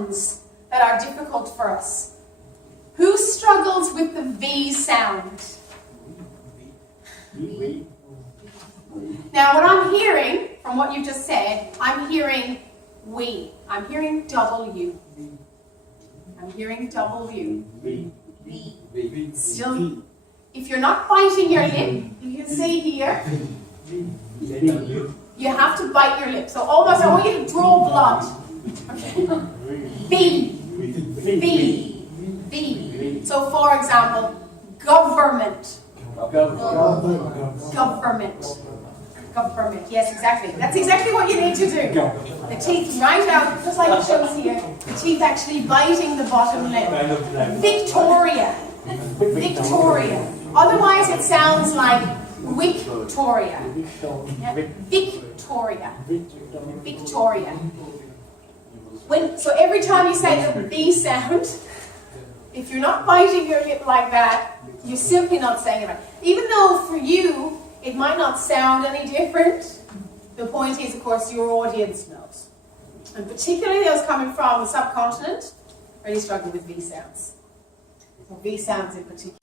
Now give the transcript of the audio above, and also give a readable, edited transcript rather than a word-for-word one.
sounds that are difficult for us? Who struggles with the V sound? Now, what I'm hearing from what you just said, I'm hearing we. I'm hearing W. I'm hearing W. Still, if you're not biting your lip, you can see here, you have to bite your lip. So almost, I want you to draw blood. Okay. B. B. B. So for example, government. Government. Government. Yes, exactly. That's exactly what you need to do. The teeth right out, just like it shows here. The teeth actually biting the bottom lip. Victoria. Victoria. Otherwise it sounds like Victoria. Yeah. Victoria. Victoria. So every time you say the B sound, if you're not biting your lip like that, you're simply not saying it right. Even though for you, it might not sound any different, the point is, of course, your audience knows. And particularly those coming from the subcontinent really struggle with V sounds. V sounds in particular.